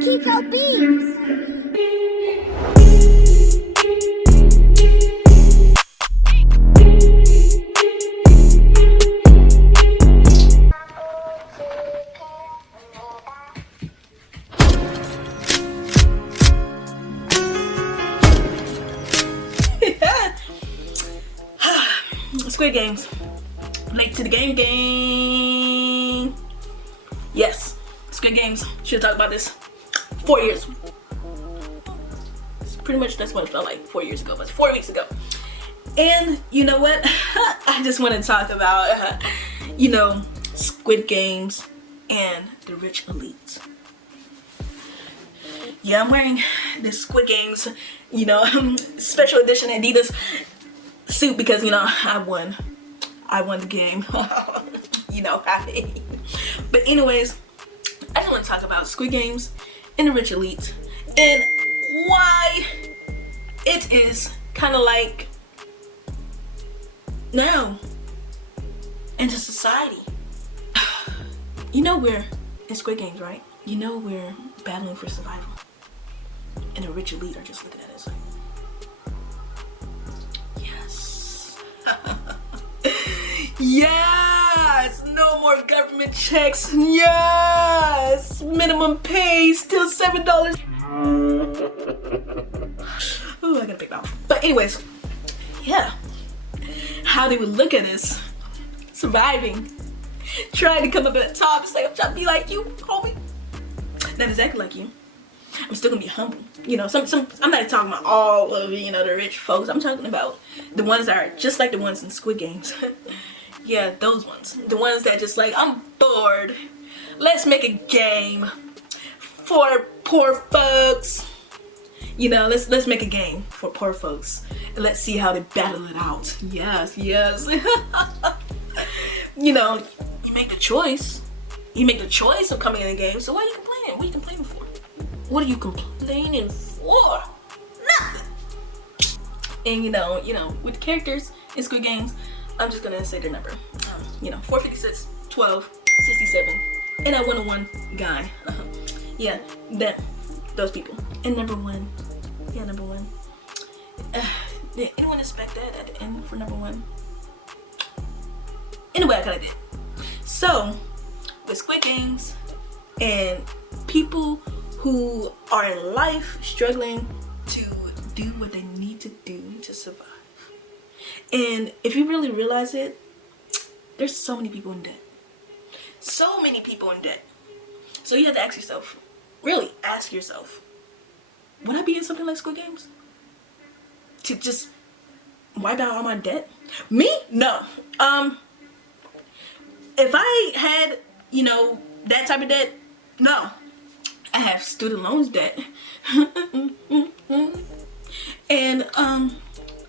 Kiko Beats. Squid Games. Late to the game. Yes, Squid Games. Should have talked about this 4 years. It's pretty much that's what it felt like 4 years ago, but 4 weeks ago. And you know what? I just want to talk about, Squid Games and the rich elite. Yeah, I'm wearing this Squid Games, special edition Adidas suit because, I won the game. But anyways, I just want to talk about Squid Games and the rich elite and why it is kind of like now into society. We're in Squid Games, right? We're battling for survival, and the rich elite are just looking at us like, yes. Yes, no more government checks. Yes, minimum pay still $7. Oh, I gotta pick that one. But anyways, yeah, how they would look at us surviving, trying to come up at the top and say, I'm trying to be like you, homie. Not exactly like you. I'm still gonna be humble. I'm not talking about all of the rich folks. I'm talking about the ones that are just like the ones in Squid Games. Yeah, those ones. The ones that just like, I'm bored. Let's make a game for poor folks. Let's make a game for poor folks. And let's see how they battle it out. Yes. You make the choice. You make the choice of coming in the game. So why are you complaining? What are you complaining for? What are you complaining for? Nothing. And with the characters in Squid Games, I'm just gonna say their number. 456, 12, 67, and that 101 guy. Yeah, those people. And number one. Yeah, number one. Did anyone expect that at the end for number one? Anyway, I kinda did. So, with Squid Games and people who are in life struggling to do what they need to do to survive. And if you really realize it, there's so many people in debt. So many people in debt. So you have to ask yourself, really ask yourself, would I be in something like Squid Games? To just wipe out all my debt? Me? No. If I had, that type of debt, no. I have student loans debt. And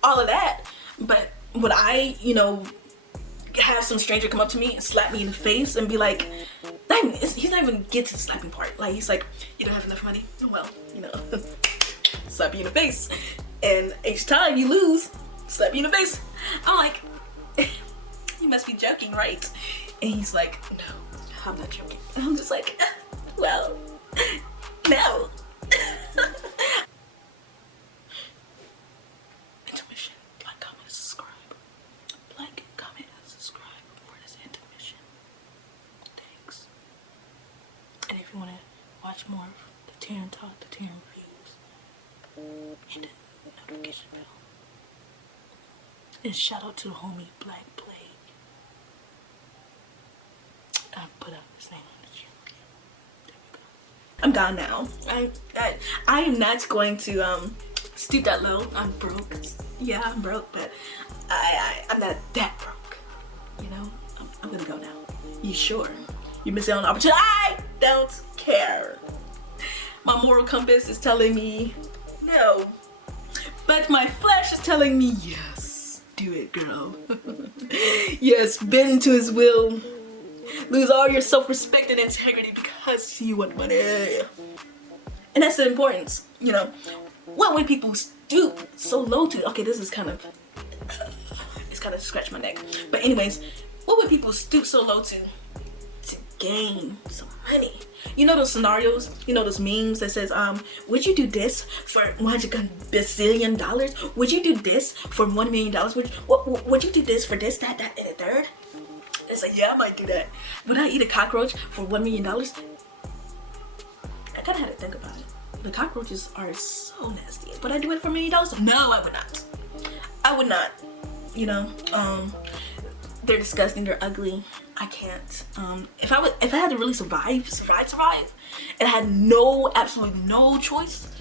all of that. But would I, have some stranger come up to me and slap me in the face and be like, he's not even get to the slapping part. Like, he's like, you don't have enough money? Well, slap you in the face. And each time you lose, slap you in the face. I'm like, you must be joking, right? And he's like, no, I'm not joking. And I'm just like, well, no. Intermission. Like, comment, and subscribe. Like, comment, and subscribe for this intermission. Thanks. And if you want to watch more of the Taryn Talk, the Taryn Reviews, hit the notification bell. And shout out to the homie Black Plague. I put up his name on the channel. There we go. I'm gone now. I am not going to stoop that low. I'm broke. Yeah, I'm broke, but I'm not that broke. I'm gonna go now. You sure? You missed out on an opportunity. I don't care. My moral compass is telling me no, but my flesh is telling me yes. Do it, girl. Yes, bend to his will. Lose all your self-respect and integrity because you want money. And that's the importance, when people stoop so low to? Okay, this is kind of, it's kind of scratch my neck. But anyways, what would people stoop so low to gain some money? You know those scenarios, you know those memes that says, would you do this for $100 billion? Would you do this for $1 million? Would you do this for this, that, and the third? It's like, yeah, I might do that. Would I eat a cockroach for $1 million? I kind of had to think about it. The cockroaches are so nasty. Would I do it for $1 million? No, I would not. I would not. You know, they're disgusting. They're ugly. I can't. If I had to really survive, and I had absolutely no choice,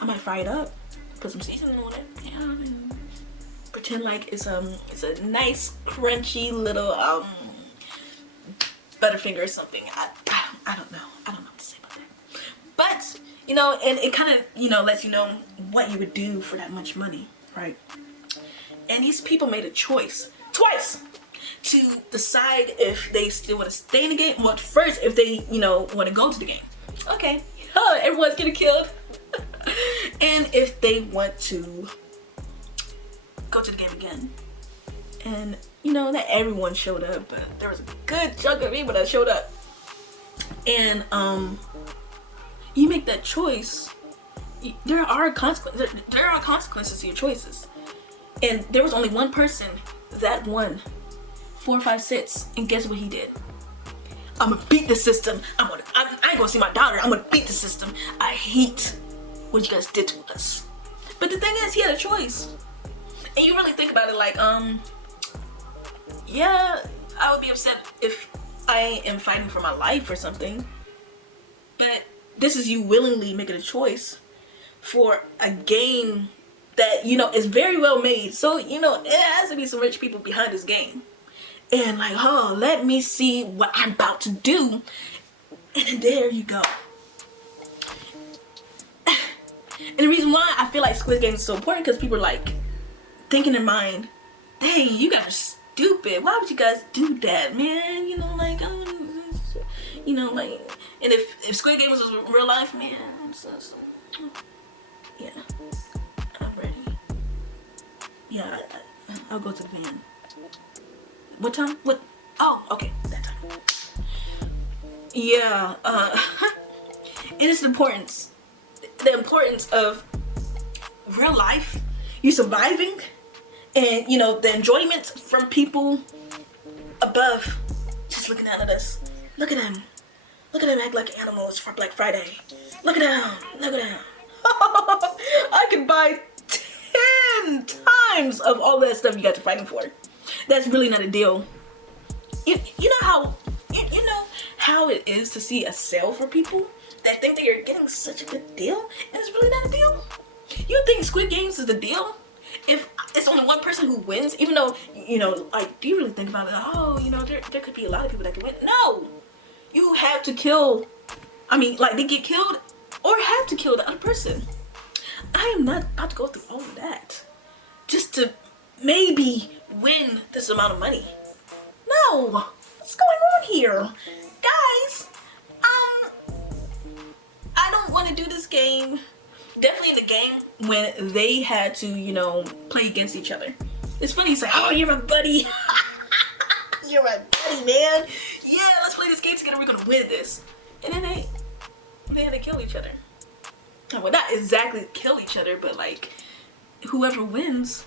I might fry it up, put some seasoning on it. Yeah, pretend like it's a nice crunchy little Butterfinger or something. I don't know. I don't know what to say about that. But you know, and it kind of, you know, lets you know what you would do for that much money, right? And these people made a choice twice to decide if they still want to stay in the game. Well, first, if they, you know, want to go to the game. Okay, everyone's getting killed. And if they want to go to the game again. And you know, not everyone showed up, but there was a good chunk of people that showed up. And you make that choice. There are consequences. There are consequences to your choices. And there was only one person that won 4 or 5 sits, and guess what he did? I'm gonna beat the system. I ain't gonna see my daughter. I'm gonna beat the system. I hate what you guys did to us. But the thing is, he had a choice. And you really think about it, like, yeah, I would be upset if I am fighting for my life or something. But this is you willingly making a choice for a game that, you know, is very well made. So, you know, it has to be some rich people behind this game. And like, oh, let me see what I'm about to do. And then there you go. And the reason why I feel like Squid Game is so important, because people are like thinking in their mind, dang, you guys are stupid. Why would you guys do that, man? You know, like, you know, like, and if Squid Game was real life, man, yeah, I'm ready. Yeah, I'll go to the van. What time? What? Oh, okay, that time. Yeah, it is the importance of real life, you surviving, and you know, the enjoyment from people above just looking at us. Look at them act like animals for Black Friday. Look at them. I could buy 10 times of all that stuff you got to fighting for. That's really not a deal. You know how it is to see a sale for people that think that you're getting such a good deal, and it's really not a deal. You think Squid Games is the deal? If it's only one person who wins, even though, you know, like, do you really think about it? Oh, you know, there could be a lot of people that can win. No, you have to kill. I mean, like, they get killed or have to kill the other person. I am not about to go through all of that just to maybe win this amount of money. No, what's going on here, guys? I don't want to do this game. Definitely in the game when they had to, you know, play against each other. It's funny, it's like, oh, you're my buddy. You're my buddy, man. Yeah, let's play this game together. We're gonna win this. And then they had to kill each other. Well, not exactly kill each other, but like, whoever wins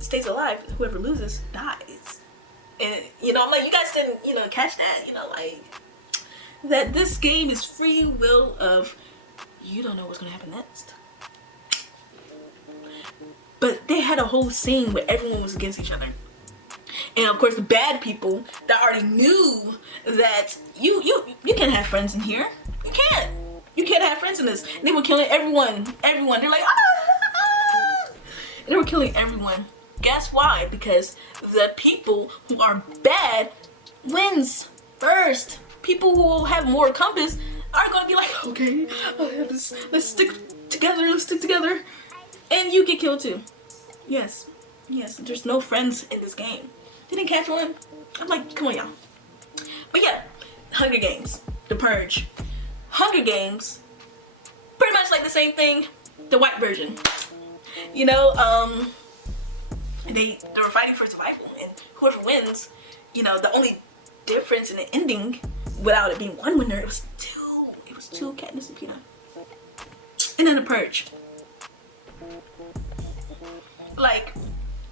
stays alive. Whoever loses dies. And you know, I'm like, you guys didn't, you know, catch that. You know, like, that this game is free will of, you don't know what's gonna happen next. But they had a whole scene where everyone was against each other. And of course, the bad people that already knew that you can't have friends in here. You can't have friends in this. And they were killing everyone. They're like, ah! And they were killing everyone. Guess why? Because the people who are bad wins first. People who will have more compass are gonna be like, okay, let's stick together. And you get killed too. Yes, there's no friends in this game. They didn't catch one. I'm like, come on, y'all. But yeah, Hunger Games, the Purge. Hunger Games, pretty much like the same thing, the white version. You know, they were fighting for survival, and whoever wins, you know, the only difference in the ending, without it being one winner, it was two Katniss and Peeta. And then the purge. Like,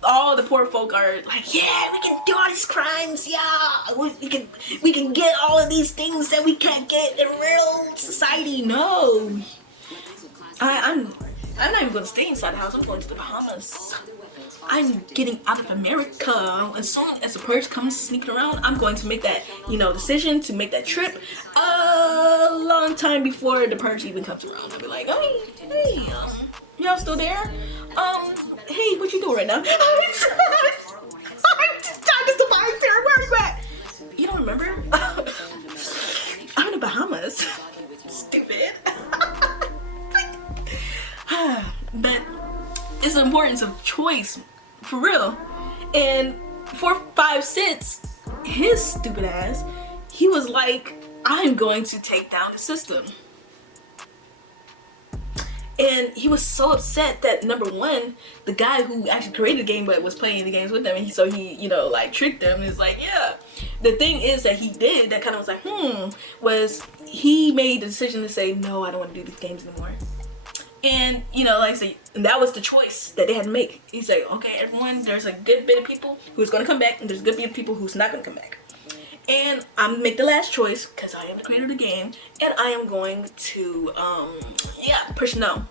all the poor folk are like, yeah, we can do all these crimes, yeah, we can get all of these things that we can't get in real society. No, I'm not even gonna stay inside the house. I'm going to the Bahamas. I'm getting out of America. As soon as the purge comes sneaking around, I'm going to make that, you know, decision to make that trip a long time before the purge even comes around. I'll be like, oh, hey, y'all still there? Hey, what you doing right now? I'm just the vibe there. Where are you at? You don't remember? I'm in the Bahamas. Stupid. But it's the importance of choice, for real. And 4, 5, 6, his stupid ass, he was like, I'm going to take down the system. And he was so upset that, number one, the guy who actually created the game but was playing the games with them, and so he, you know, like, tricked them. It's like, yeah. The thing is that he did that kind of was like, was he made the decision to say, no, I don't want to do these games anymore. And, you know, like I say, and that was the choice that they had to make. He said, okay, everyone, there's a good bit of people who's going to come back, and there's a good bit of people who's not going to come back. And I'm gonna make the last choice because I am the creator of the game, and I am going to push no.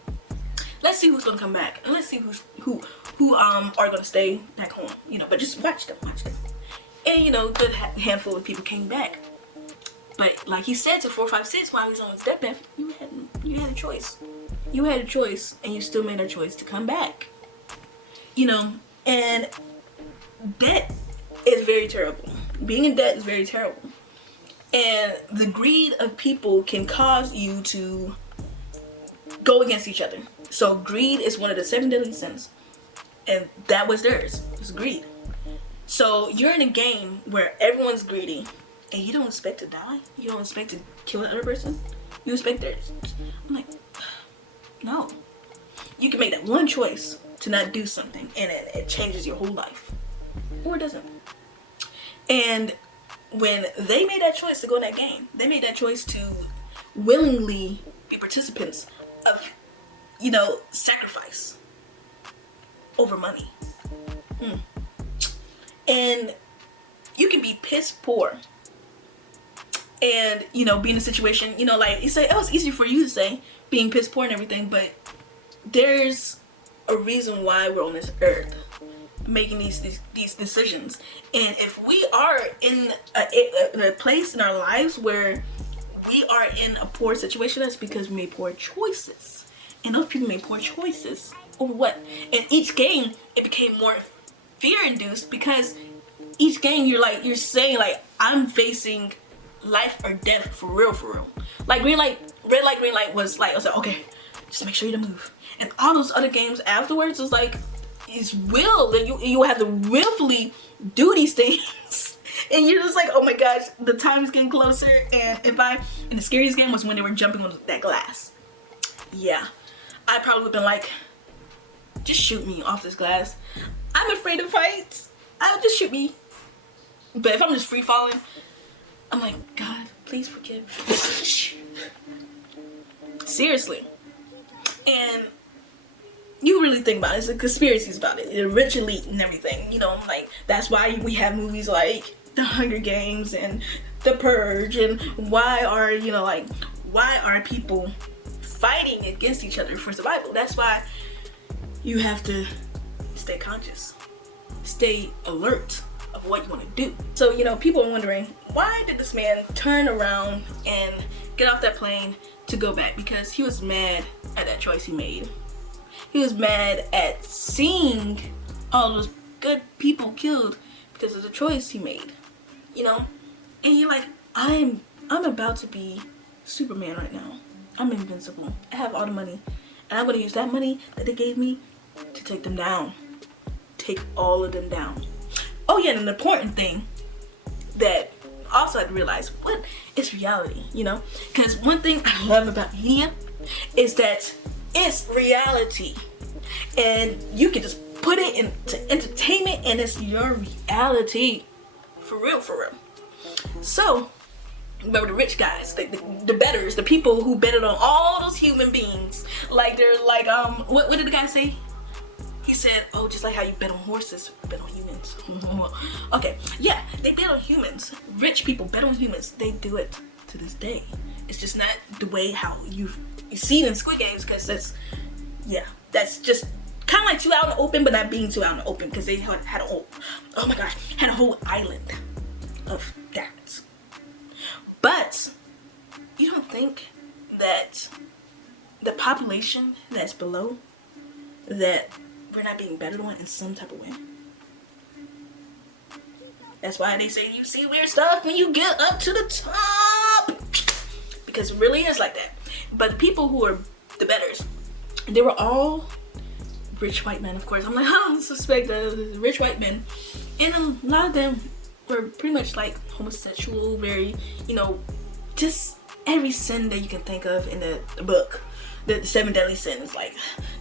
Let's see who's gonna come back, and let's see who are gonna stay back home. You know, but just watch them. And you know, good handful of people came back. But like he said to 4, 5, 6 while he was on his deathbed, you had a choice. You had a choice, and you still made a choice to come back. You know, and debt is very terrible. Being in debt is very terrible. And the greed of people can cause you to go against each other. So greed is one of the 7 deadly sins. And that was theirs. It's greed. So you're in a game where everyone's greedy and you don't expect to die. You don't expect to kill another person. You expect theirs. I'm like, no. You can make that one choice to not do something and it changes your whole life. Or it doesn't. And when they made that choice to go in that game, they made that choice to willingly be participants of, you know, sacrifice over money. And you can be piss poor and, you know, be in a situation, you know, like you say, oh, it's easy for you to say being piss poor and everything, but there's a reason why we're on this earth making these decisions. And if we are in a place in our lives where we are in a poor situation, that's because we made poor choices. And those people made poor choices over what? In each game, it became more fear-induced because each game you're saying like, I'm facing life or death for real. Like green light, red light, green light was like, I was like, okay, just make sure you don't move. And all those other games afterwards was like, it's will that you have to willfully do these things. And you're just like, oh my gosh, the time is getting closer. And and the scariest game was when they were jumping on that glass. Yeah, I probably would have been like, just shoot me off this glass. I'm afraid of heights. Just shoot me. But if I'm just free falling, I'm like, God, please forgive me. Seriously. And you really think about it, it's the conspiracies about it. It originated and everything, you know, like that's why we have movies like The Hunger Games and The Purge, and why are people fighting against each other for survival? That's why you have to stay conscious, stay alert of what you want to do. So, you know, people are wondering, why did this man turn around and get off that plane to go back? Because he was mad at that choice he made. He was mad at seeing all those good people killed because of the choice he made, you know. And you're like, I'm about to be Superman right now. I'm invincible. I have all the money, and I'm gonna use that money that they gave me to take them down. Take all of them down. Oh yeah, and an important thing that also I had to realize, what is reality, you know? Because one thing I love about media is that It's reality. And you can just put it into entertainment and it's your reality. For real, for real. So, remember the rich guys, the betters, the people who betted on all those human beings. Like they're like, what did the guy say? He said, oh, just like how you bet on horses, bet on humans. Okay, yeah, they bet on humans. Rich people bet on humans. They do it to this day. It's just not the way how you see it in Squid Games, because that's just kind of like too out in the open, but not being too out in the open, because they had a whole, oh my gosh, had a whole island of that. But you don't think that the population that's below, that we're not being betted on in some type of way? That's why they say you see weird stuff when you get up to the top, because it really is like that. But the people who are the betters, they were all rich white men, of course. I'm like, I suspect rich white men, and a lot of them were pretty much like homosexual, very, just every sin that you can think of in the book, the 7 deadly sins, like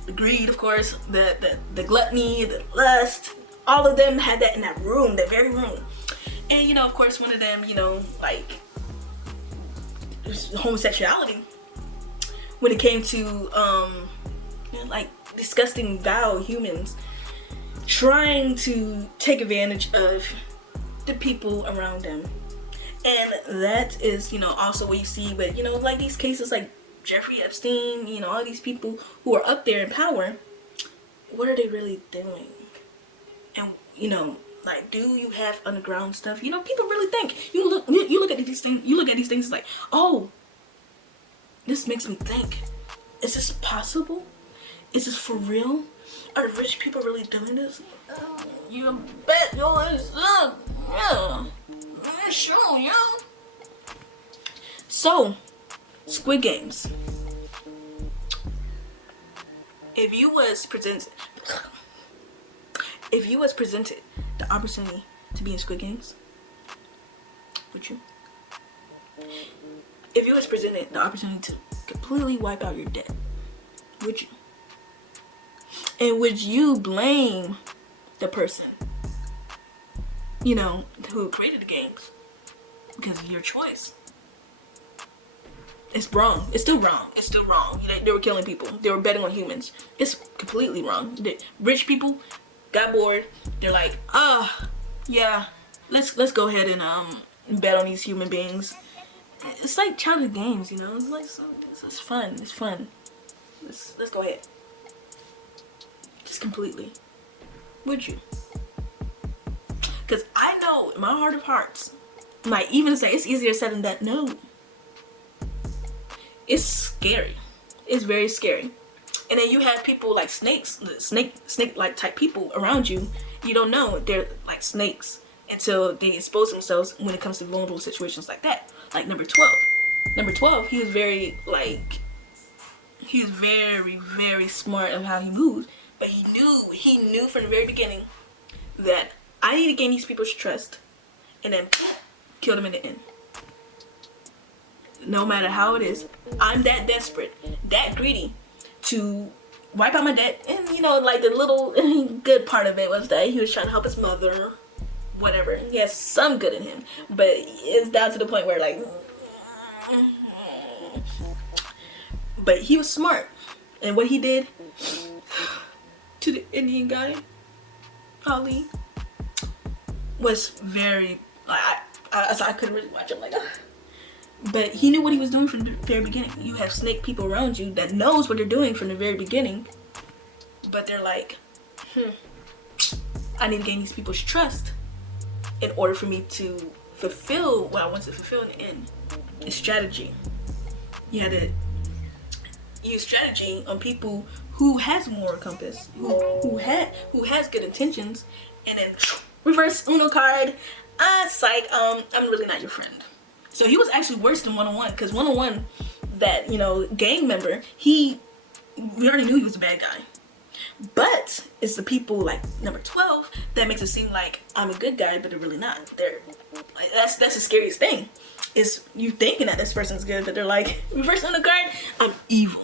the greed, of course, the gluttony, the lust. All of them had that in that room, that very room. And of course, one of them, like homosexuality. When it came to like disgusting, vile humans trying to take advantage of the people around them. And that is, also what you see with, like these cases like Jeffrey Epstein, all these people who are up there in power. What are they really doing? And, like, do you have underground stuff? People really think. You look at these things like, oh, this makes me think. Is this possible? Is this for real? Are the rich people really doing this? You bet yours up. Yeah. Sure, yeah. So, Squid Games. If you was presented the opportunity to be in Squid Games, would you? If you was presented the opportunity to completely wipe out your debt, would you? And would you blame the person, who created the games because of your choice? It's wrong. It's still wrong. It's still wrong. They were killing people. They were betting on humans. It's completely wrong. The rich people got bored. They're like, yeah, let's go ahead and bet on these human beings. It's like childhood games, It's like it's fun. It's fun. Let's go ahead. Just completely. Would you? Because I know in my heart of hearts, might even say it's easier said than done. No. It's scary. It's very scary. And then you have people like snakes, snake-like type people around you. You don't know they're like snakes until they expose themselves when it comes to vulnerable situations like that. Like number 12. Number 12, he was very, very smart of how he moved. But he knew from the very beginning that I need to gain these people's trust and then kill them in the end. No matter how it is, I'm that desperate, that greedy to wipe out my debt. And like the little good part of it was that he was trying to help his mother, whatever. He has some good in him, but it's down to the point where but he was smart. And what he did to the Indian guy, Ali, was very, I couldn't really watch him like that. But he knew what he was doing from the very beginning. You have snake people around you that knows what they're doing from the very beginning. But they're like, I need to gain these people's trust in order for me to fulfill what I want to fulfill in the end. It's strategy. You had to use strategy on people who has a moral compass, who has good intentions, and then reverse Uno card. Psych, I'm really not your friend. So he was actually worse than 101, because 101, that, gang member, we already knew he was a bad guy. But it's the people like number 12 that makes it seem like I'm a good guy, but they're really not. That's the scariest thing, is you thinking that this person's good, but they're like, reverse Uno card, I'm evil.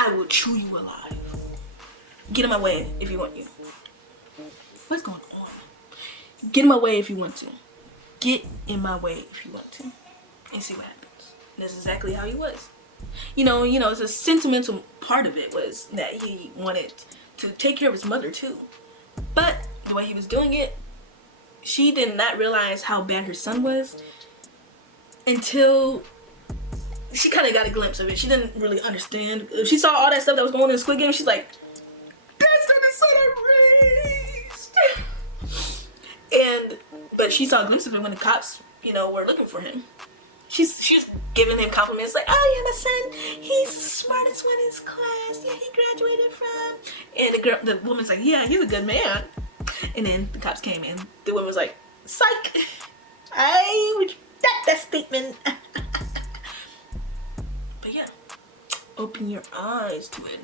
I will chew you alive. Get in my way if you want to. What's going on? Get in my way if you want to. Get in my way if you want to. And see what happens. And that's exactly how he was. You know, it's a sentimental part of it was that he wanted to take care of his mother too. But the way he was doing it, she did not realize how bad her son was until she kind of got a glimpse of it. She didn't really understand. She saw all that stuff that was going on in Squid Game. She's like, that's not the son I raised. But she saw a glimpse of it when the cops, were looking for him. She's giving him compliments like, oh yeah, my son, he's the smartest one in his class. Yeah, he graduated from. And the woman's like, yeah, he's a good man. And then the cops came in. The woman was like, psych, I retract that statement. But yeah, open your eyes to it.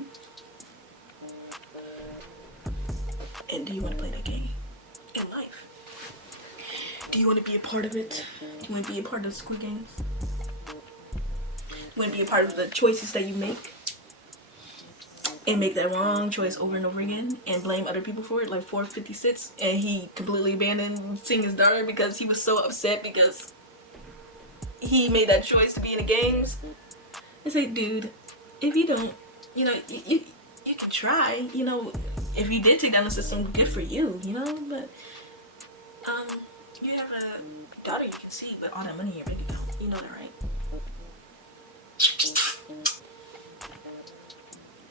And do you want to play that game in life? Do you want to be a part of it? Do you want to be a part of Squid Games? Do you want to be a part of the choices that you make? And make that wrong choice over and over again and blame other people for it, like 456, and he completely abandoned seeing his daughter because he was so upset because he made that choice to be in the games. It's like, dude, if you don't, you can try, if you did take down the system, good for you, but you have a daughter you can see with all that money in your bank account, you know that, right?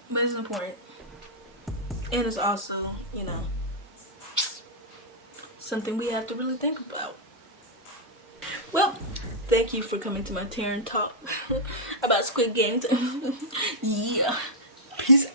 But it's important. And it's also, something we have to really think about. Well, thank you for coming to my Taryn talk about Squid Games. Yeah. Peace